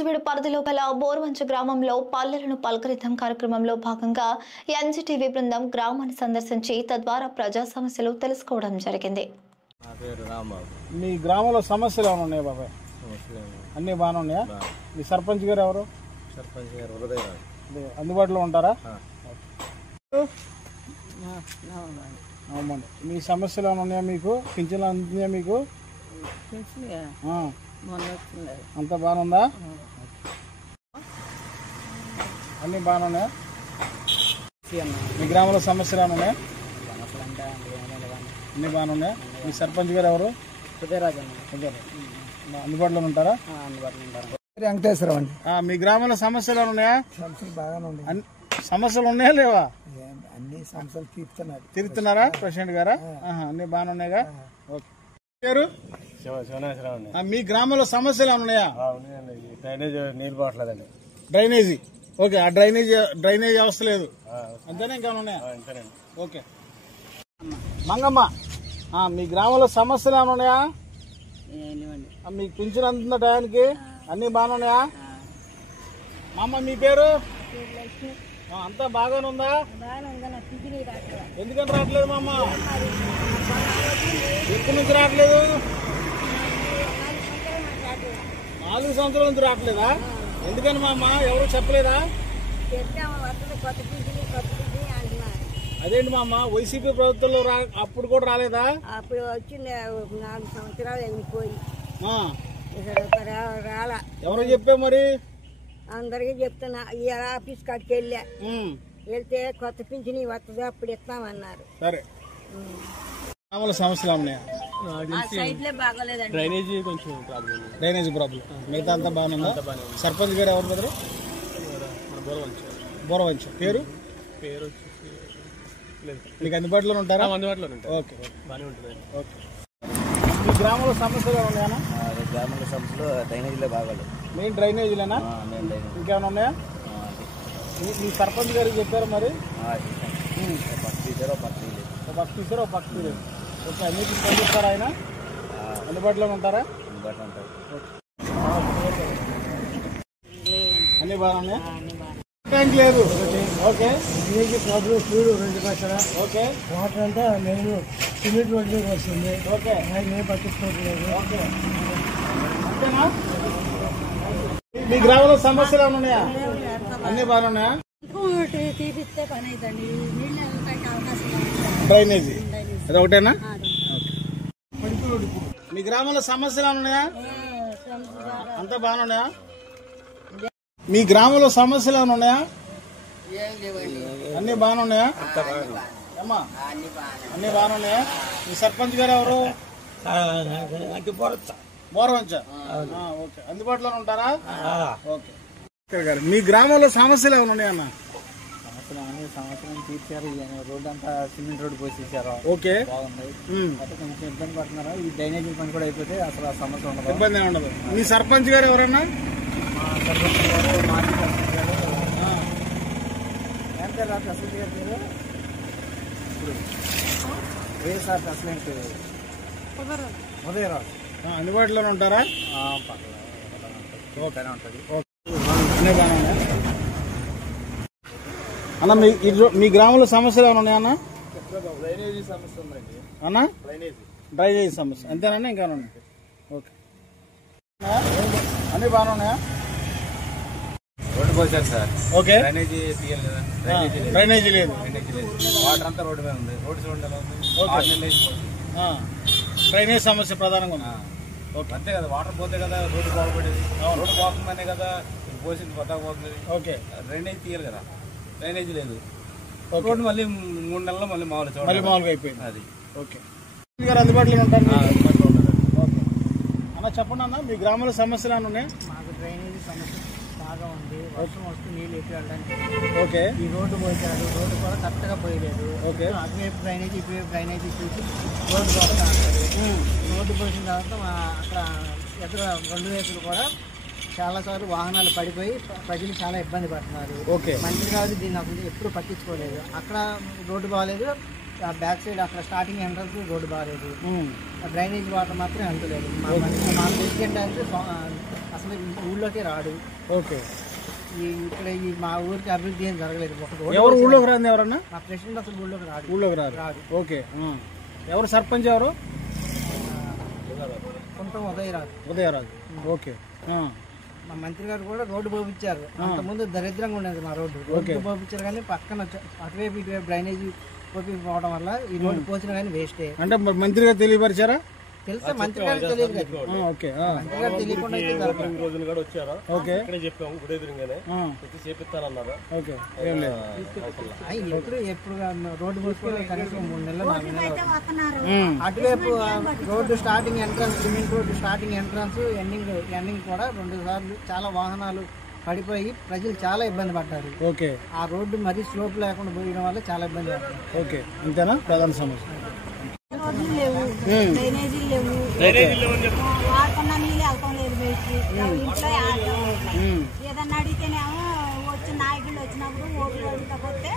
నూజివీడు పరిధిలో గల బోర్వంచ గ్రామంలో పల్లెలను పలకరిద్దాం కార్యక్రమంలో భాగంగా ఎన్జీటీవీ బృందం గ్రామాన్ని సందర్శించి తద్వారా ప్రజా సమస్యలు తెలుసుకోవడం జరిగింది. మీ గ్రామంలో సమస్యలు ఏమైనా ఉన్నాయా బాబాయ్? అన్నీ బాగానే ఉన్నాయా? మీ సర్పంచ్ గారు ఎవరు? సర్పంచ్ గారు హృదయ అందుబాటులో ఉంటారా? అవునండి. మీ సమస్యలు ఏమైనా ఉన్నాయా? మీకు పింఛన్లు అందుతున్నాయా? మీకు అంతా బాగానే ఉందా? అన్నీ బాగానే ఉన్నాయా? మీ గ్రామంలో సమస్యలు ఏమైనా ఉన్నాయా? అన్నీ బాగానే ఉన్నాయా? మీ సర్పంచ్ గారు ఎవరు? హృదయరాజు అందుబాటులో ఉంటారా? వెంకటేశ్వర అండి. మీ గ్రామంలో సమస్యలు ఏమైనా ఉన్నాయా? సమస్యలు బాగానే ఉన్నాయి. సమస్యలు ఉన్నాయా లేవా? అన్ని సమస్యలు తీరుతున్నారా ప్రెసిడెంట్ గారా? అన్ని బాగానే ఉన్నాయిగా. ఓకే. పేరు? మీ గ్రామంలో సమస్యలు ఏమైనా ఉన్నాయా? డ్రైనేజ్ నీళ్ళు పోవట్లేదండి. డ్రైనేజీ. ఓకే. ఆ డ్రైనేజ్ వ్యవస్థ లేదు అంతేనా? ఇంకేమైనా ఉన్నాయా? ఓకే. మంగమ్మ, మీ గ్రామంలో సమస్యలు ఏమైనా ఉన్నాయా? మీకు పింఛన్ అందుతున్న టయానికి అన్ని బాగానే ఉన్నాయా? మా అమ్మ మీ పేరు? అంతా బాగానే ఉందా? ఎందుకని రావట్లేదు మా అమ్మ? ఎక్కడి నుంచి రావట్లేదు? 4 సంవత్సరాల నుంచి రావట్లేదా? ఎందుకని మా అమ్మ? ఎవరు చెప్పలేదా? అదేంటి మా అమ్మ, వైసీపీ ప్రభుత్వంలో అప్పుడు కూడా రాలేదా? అప్పుడు వచ్చింది 4 సంవత్సరాలు వెళ్ళిపోయి రాలా. ఎవరు చెప్పా మరి? అందరికి చెప్తున్నా. ఈ ఆఫీస్ కాడికి వెళ్తే కొత్త పింఛని వస్తుంది అప్పుడు ఇస్తామన్నారు. సరే. సమస్యలు ఉన్నాయా? డ్రైనేజీ కొంచెం ప్రాబ్లం. Drainage problem. మిగతా అంతా బాగుందా? సర్పంచ్ గారు ఎవరు బదులు? బోరవంచ. పేరు? మీకు అందుబాటులో ఉంటారా? అందుబాటులో ఉంటాయి. ఓకే. ఓకే. మీ గ్రామంలో సమస్యలు ఉన్నాయా? గ్రామంలో సమస్యలు డ్రైనేజీలే బాగాలేదు. మెయిన్ డ్రైనేజీలేనా? ఇంకేమైనా ఉన్నాయా? మీ సర్పంచ్ గారికి చెప్పారు మరి? పక్క తీసారు పక్క తీరు. ఓకే. అన్నిటికీ పంపిస్తారా ఆయన? అందుబాటులో ఉంటారా? అన్ని బాగున్నాయా? ట్యాంక్ లేదు. ఓకే. ప్రాబ్లం చూడు 2 లక్షల. ఓకే. వాటర్ అంతా నేను సిమెంట్ రోడ్డు వస్తుంది. ఓకే. నేను పట్టించుకోవట్లేదు. ఓకే. అంతేనా? మీ గ్రామంలో సమస్యలు ఏమైనా ఉన్నాయా? అన్ని బాగున్నాయా? తీపిస్తే పని అవుతుంది. డ్రైనేజీ అది ఒకటేనా? మీ గ్రామంలో సమస్యలు ఏమైనా ఉన్నాయా? అంతా బాగున్నాయా? మీ గ్రామంలో సమస్యలు ఏమైనా ఉన్నాయా? అన్ని బాగున్నాయా? అమ్మా అన్ని బాగున్నాయా? మీ సర్పంచ్ గారు ఎవరు? బోరవంచ. ఓకే. అందుబాటులో ఉంటారా? ఓకే. మీ గ్రామంలో సమస్యలు ఏమైనా ఉన్నాయా అన్న? సంవత్సరం తీర్చారు. రోడ్డు అంతా సిమెంట్ రోడ్డు పోసేసారు. ఓకే. బాగుంది. కొంచెం ఇబ్బంది పడుతున్నారు. ఈ డ్రైనేజీ పని కూడా అయిపోతే అసలు ఆ సమస్య ఉండదు. ఇబ్బంది ఉండదు. మీ సర్పంచ్ గారు ఎవరన్నా? మా సర్పంచ్ గారు, మాజీ సర్పంచ్ గారు. ఏం పేరు అసలు గారి పేరు? ఇప్పుడు వైఎస్ఆర్ ప్రెసిడెంట్ ఉదయరాజు. అందుబాటులో ఉంటారా? ఓకేనే ఉంటుంది. అన్న మీ గ్రామంలో సమస్యలు ఏమైనా ఉన్నాయా అన్న? డ్రైనేజీ సమస్య ఉందండి. అన్న డ్రైనేజీ సమస్య అంతేనా? ఇంకా ఉన్నాయి. ఓకే. అన్ని బాగానే ఉన్నాయా? రోడ్డు పోసారు సార్. ఓకే. డ్రైనేజీ తీయాలి కదా. డ్రైనేజీ లేదు. వాటర్ అంతా రోడ్డు మీద ఉంది. రోడ్డు చూడండి. డ్రైనేజ్ సమస్య ప్రధానంగా ఉంది. ఓకే. అంతే కదా. వాటర్ పోతే కదా రోడ్డు బాగుపడేది. రోడ్డు పోతుందనే కదా పోసింది కొత్తగా పోతుంది. ఓకే. డ్రైనేజ్ తీయాలి కదా. డ్రైనేజీ లేదు. రోడ్డు మళ్ళీ 3 నెలల్లో మళ్ళీ మామూలుగా అయిపోయింది. అది. ఓకే. అందుబాటులో ఉంటారు. ఓకే. అన్న చెప్పండి అన్న, మీ గ్రామంలో సమస్యలు ఏమైనా ఉన్నాయి? మాకు డ్రైనేజీ సమస్య బాగా ఉంది. వర్షం వస్తే నీళ్ళు ఎక్కి వెళ్ళడానికి. ఓకే. ఈ రోడ్డు పోసారు. రోడ్డు కూడా కరెక్ట్గా పోయలేదు. ఓకే. అటువైపు డ్రైనేజీ ఇటువైపు డ్రైనేజీ చూసి రోడ్డు పోతా ఉంటుంది. రోడ్డు పోసిన తర్వాత అక్కడ ఎదురు 2 వైపులు కూడా చాలాసార్లు వాహనాలు పడిపోయి ప్రజలు చాలా ఇబ్బంది పడుతున్నారు. ఓకే. మంత్రి గారు దీన్ని అప్పుడు ఎప్పుడు పట్టించుకోలేదు. అక్కడ రోడ్డు బాగాలేదు, ఆ బ్యాక్ సైడ్ అక్కడ స్టార్టింగ్ ఎంట్రన్స్ రోడ్డు బాగాలేదు. ఆ డ్రైనేజ్ వాటర్ మాత్రం అంతలేదు. మా ప్రెసిడెంట్ అంటే అసలు ఊళ్ళోకి రాడు. ఓకే. ఇక్కడ ఈ మా ఊరికి అభివృద్ధి ఏం జరగలేదు. ఎవరు ఊళ్ళోకి రాదు? ఎవరన్నా? మా ప్రెసిడెంట్ అసలు ఊళ్ళోకి రాడు. ఓకే. ఎవరు సర్పంచ్? ఎవరు? కొంచెం ఉదయరాజు. ఓకే. మా మంత్రి గారు కూడా రోడ్డు పోపించారు. అంతకుముందు దరిద్రంగా ఉండేది మా రోడ్డు పోపించారు, కానీ పక్కన అటువైపు ఇటువైపు డ్రైనేజీ పోవడం వల్ల ఈ రోడ్డు పోసిన కానీ వేస్టే. అంటే మంత్రి గారు తెలియపరిచారా? తెలుసా? మంత్రి గారు తెలియదు కదా. ఓకే. మంత్రి గారు తెలియకుండా రోజులు కూడా వచ్చారా? ఓకే. చెప్పాము గుడి ఎదురుగానే చేపిస్తానన్నారు. ఓకే. ఎప్పుడు రోడ్డు పోసుకొని కనీసం 3 నెలలు 4 నెలలు. అటువైపు road starting entrance, cement road starting entrance ending కూడా 2 సార్లు చాలా వాహనాలు పడిపోయి ప్రజలు చాలా ఇబ్బంది పడ్డారు. ఓకే. ఆ రోడ్డు మరీ స్లోప్ లేకుండా పోయడం వల్ల చాలా ఇబ్బంది పడ్డారు. ఓకే. అంతేనా ప్రధాన సమస్య? డ్రైనేజీలు లేవు, వాడుకున్న నీళ్ళు వెళ్తాం లేదు బయటికి. ఇంట్లో ఏదన్నా అడిగితేనేమో వచ్చి నాయకులు వచ్చినప్పుడు ఓట్లు అడుగుకపోతే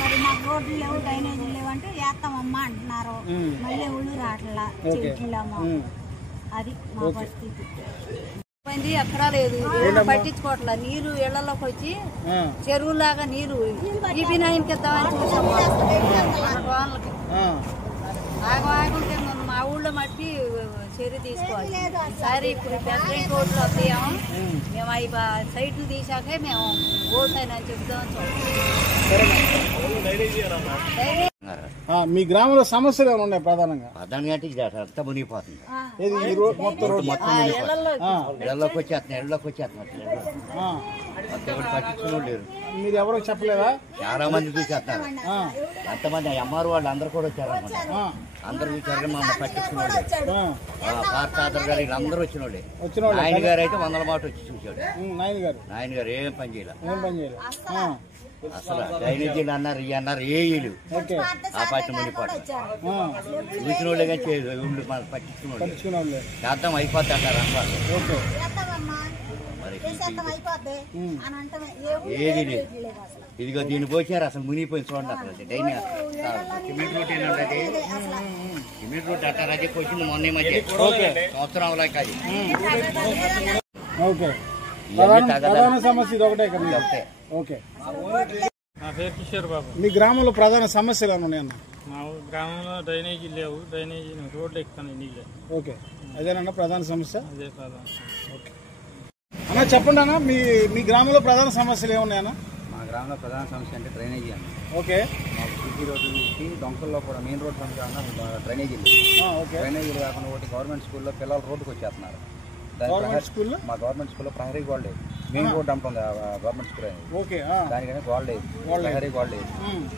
మరి మాకు రోడ్లు లేవు, డ్రైనేజీలు లేవు అంటే వేస్తామమ్మా అంటున్నారు. మళ్ళీ ఊళ్ళు రావట్లా చెట్లేమో. అది మా పరిస్థితి. ఎక్కడా లేదు, పట్టించుకోవట్లా. నీరు ఇళ్లలోకి వచ్చి చెరువులాగా నీరు ఈ బినాయికి ఇద్దామని చూసాం. వాళ్ళకి ఆగంటే మా ఊళ్ళో మట్టి చర్య తీసుకోవాలి. ఈసారి ఇప్పుడు పెద్ద రోడ్లు వస్తాయేమో, మేము అవి సైట్లు తీసాకే మేము ఓట్లైనా చెప్తామని మీ గ్రామంలో సమస్యలు ఏమైనా ఉన్నాయి? ప్రధానంగా అంతా మునిగిపోతుంది. ఇళ్ళలోకి వచ్చేస్తున్నారు. పట్టించుకుని లేరు. మీరు ఎవరో చెప్పలేదా? చాలా మంది చూసేస్తున్నారు. ఎంతమంది ఎంఆర్ వాళ్ళు అందరు కూడా వచ్చారన్నమాట. అందరు చూసారు, మమ్మల్ని పట్టించుకున్నాడు. పార్టీ గారు వీళ్ళందరూ వచ్చిన వాళ్ళే. నాయన గారు అయితే 100 మాట వచ్చి చూసాడు. నాయన గారు ఏం పని చేయలేదు. అసలు డ్రైనేజీలు అన్నారు, ఇవి అన్నారు, ఏలు ఆ పార్టీ మునిగిపోవడం చూసిన వాళ్ళే కానీ పట్టించుకున్న వాళ్ళు శాతం అయిపోద్ది అంటారు అన్నారు. ఏది లేదు. ఇదిగో దీన్ని పోసారు, అసలు మునిగిపోయింది చూడండి. అసలు సిమెంట్ రోడ్ ఏంటంటే సిమెంట్ రోడ్ అంటారు. అదే వచ్చింది మొన్న మధ్య సంవత్సరం అవలేక అది. సమస్య ఒకటే. ఓకే. నా పేరు కిషోర్ బాబు. మీ గ్రామంలో ప్రధాన సమస్యలు ఉన్నాయన్న? మా గ్రామంలో డ్రైనేజీ లేవు, డ్రైనేజీ రోడ్లు ఎక్కుతాను నీళ్ళు. ఓకే. అదేనన్నా ప్రధాన సమస్య? అదే ప్రధాన. ఓకే అన్న, చెప్పండి అన్న, మీ గ్రామంలో ప్రధాన సమస్యలు ఏమున్నాయన్నా? మా గ్రామంలో ప్రధాన సమస్య అంటే డ్రైనేజీ అన్న. ఓకే. మాకు సిటీ రోడ్డు నుంచి డొంకల్లో కూడా మెయిన్ రోడ్ సమస్య డ్రైనేజీలు. డ్రైనేజీలు కాకుండా ఒకటి గవర్నమెంట్ స్కూల్లో పిల్లలు రోడ్డుకు వచ్చేస్తున్నారు. మా గవర్నమెంట్ స్కూల్లో ప్రహరీ గోడ లేదు. మెయిన్ రోడ్ అంటుంది గవర్నమెంట్ స్కూల్ అనేది. ఓకే. దానికనే గోడ లేదు, ప్రహరీ గోడ లేదు.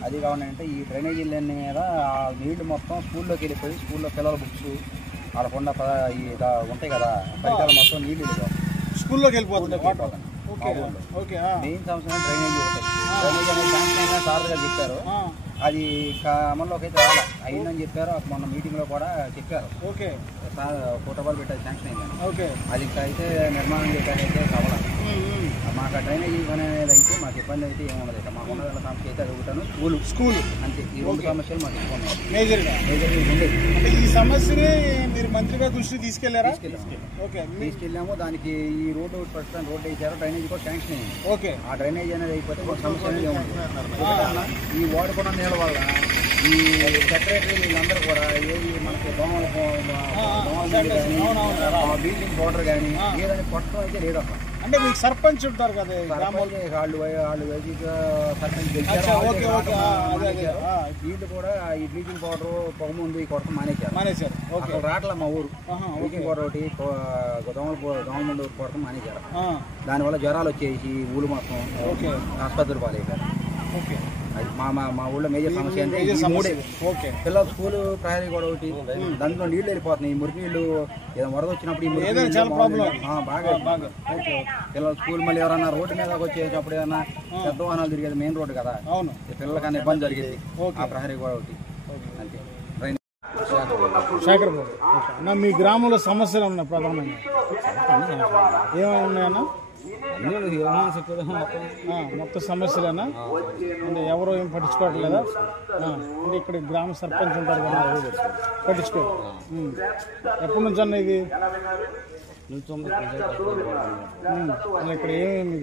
అది కావాలంటే ఈ డ్రైనేజీలన్నీ మీద ఆ నీళ్లు మొత్తం స్కూల్లోకి వెళ్ళిపోయి స్కూల్లో పిల్లల బుక్స్ వాళ్ళకుండా ఉంటాయి కదా, పరికరాలు మొత్తం నీళ్ళు స్కూల్లోకి వెళ్ళిపోతుంది. మెయిన్ సమస్య డ్రైనేజీ ఒకటి. డ్రైనేజీ అనేది శాంక్షన్ అయినా సార్ గారు చెప్పారు. అది అమల్లోకి అయితే రాలా, అయిందని చెప్పారు. మొన్న మీటింగ్లో కూడా చెప్పారు. ఓకే. ఫోటోబాల్ పెట్టాలి, శాంక్షన్ అయిందని. ఓకే. అది ఇంకా అయితే నిర్మాణం చేయడానికైతే కావాలి. మాకు ఆ డ్రైనేజీ పని అనేది అయితే మాకు ఇబ్బంది అయితే ఏమున్నది. మాకు ఉన్న సమస్య అయితే అడుగుతాను స్కూల్ అంతే. ఈ 2 సమస్యలు మాకు ఇస్తున్నాయి మేజర్గా ఉండేది. ఈ సమస్యని మీరు మంత్రి గారి దృష్టికి తీసుకెళ్లారా? తీసుకెళ్ళాము. దానికి ఈ రోడ్డు ప్రస్తుతం రోడ్డు వేసారు, డ్రైనేజీ కూడా శాంక్షన్ అయింది. ఓకే. ఆ డ్రైనేజీ అనేది అయిపోతే ఒక సమస్య అనేది ఉంది. ఈ వాడుకున్న నీళ్ళ వల్ల ఈ సెక్రటరీ వీళ్ళందరూ కూడా ఏది మనకి దోమల బ్లీచింగ్ పౌడర్ కానీ ఏదైనా కొట్టడం అయితే లేదు అక్కడ. అంటే మీకు సర్పంచ్ ఉంటారు కదా, వాళ్ళు సర్పంచ్ వీళ్ళు కూడా ఈ బ్లీచింగ్ పౌడర్ పొగ ముందు ఈ కొడతాం మానేశారు. అక్కడ రాట్ల మా ఊరు బ్లీచింగ్ పౌడర్ ఒకటి దోమల ముందు కొడతాం మానేశారు. దానివల్ల జ్వరాలు వచ్చేసి ఊళ్ళు మొత్తం ఆసుపత్రి పాలయ్యారు. అది మా ఊళ్ళో మేజర్ సమస్య అంటే పిల్లల స్కూల్ ప్రహరీ కూడా ఒకటి. దాంట్లో నీళ్లు వెళ్ళిపోతున్నాయి, మురికి నీళ్లు. ఏదైనా వరద వచ్చినప్పుడు ఈ మురికి బాగా పిల్లల స్కూల్ మళ్ళీ ఎవరన్నా రోడ్డు మీద వచ్చేటప్పుడు ఏదన్నా పెద్ద వాహనాలు తిరిగేది మెయిన్ రోడ్డు కదా, పిల్లలకన్నా ఇబ్బంది జరిగేది. ఆ ప్రహరీ కూడా ఒకటి అంతే. శేఖర్ బాబు, మీ గ్రామంలో సమస్యలు ఉన్నాయి ప్రధానంగా ఏమైనా ఉన్నాయన్నా? మొత్తం సమస్యలేనా? అంటే ఎవరో ఏం పట్టించుకోవట్లేదా? అంటే ఇక్కడ గ్రామ సర్పంచ్ ఉంటారు కదా, పట్టించుకో. ఎప్పటి నుంచి అన్న ఇది? ఇక్కడ ఏమేమి